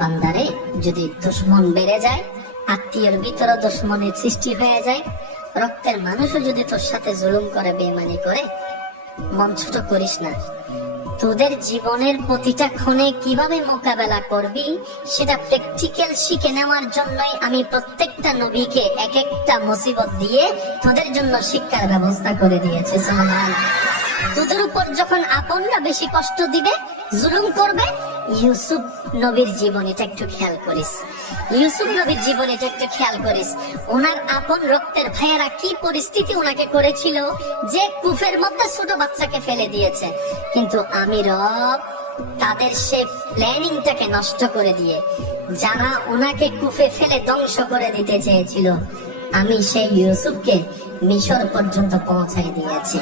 বান্দারে, যদি দুশ্মন বেড়ে যায়, আত্মীয়ের ভিতরে দুশ্মনের সৃষ্টি হয়ে যায়, রক্তের মানুষও যদি তোর সাথে জুলুম করে, বেঈমানি করে, মন ছোট করিস না। তোদের জীবনের প্রতিটা ক্ষণে কিভাবে মোকাবেলা করবি সেটা প্র্যাকটিক্যাল শিখে নেওয়ার জন্যই আমি প্রত্যেকটা নবীকে এক একটা মুসিবত দিয়ে তোদের জন্য শিক্ষার ব্যবস্থা করে দিয়েছি। সুবহানাল্লাহ। তোদের উপর যখন আপনরা বেশি কষ্ট দিবে, জুলুম করবে, ইউসুফ নবীর জীবনীটা একটু খেয়াল করিস। ইউসুফ নবীর জীবনীটা একটু খেয়াল করিস। ওনার আপন রক্তের ভাইয়েরা কি পরিস্থিতি ওনাকে করেছিল, যে কূপের মধ্যে ছোট বাচ্চাকে ফেলে দিয়েছে, কিন্তু আমি রব তাদের সে প্ল্যানিংটাকে নষ্ট করে দিয়ে, যারা ওনাকে কূপে ফেলে ধ্বংস করে দিতে চেয়েছিল, আমি সেই ইউসুফকে মিশর পর্যন্ত পৌঁছাই দিয়েছি।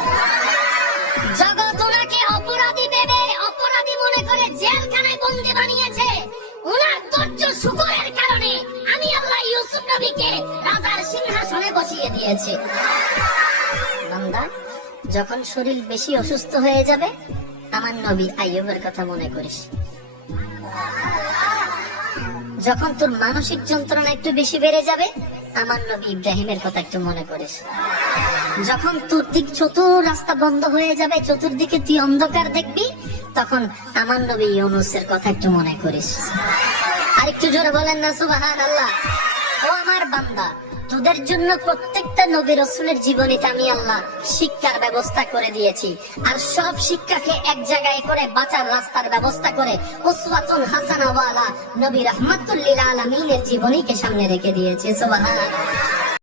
জগৎ ওনাকে অপরাধী ভেবে, অপরাধী মনে করে জেলখানায় বন্দী বানিয়েছে। ওনার ধৈর্য শুকরের কারণে আমি আল্লাহ ইউসুফ নবীকে রাজার সিংহাসনে বসিয়ে দিয়েছি। বান্দা, যখন শরীর বেশি অসুস্থ হয়ে যাবে, আমার নবী আইয়ুবের কথা মনে করিস। যখন তোর মানসিক যন্ত্রণা একটু বেশি বেড়ে যাবে, আমার নবী ইব্রাহিমের কথা একটু মনে করিস। যখন তোর দিক চতুর রাস্তা বন্ধ হয়ে যাবে, চতুর্দিকে তুই অন্ধকার দেখবি, তখন আমার নবী ইউনূসের কথা একটু মনে করিস। আর একটু জোরে বলেন না সুবহানাল্লাহ। ও আমার বান্দা, তোদের জন্য প্রত্যেকটা নবী রাসূলের জীবনীতে আমি আল্লাহ শিক্ষার ব্যবস্থা করে দিয়েছি। আর সব শিক্ষাকে এক জায়গায় করে বাঁচার রাস্তার ব্যবস্থা করে উসওয়াতুন হাসানাহ ওয়ালা নবী রাহমাতুল লিল আলামিনের জীবনীকে সামনে রেখে দিয়েছি। সুবহানাল্লাহ।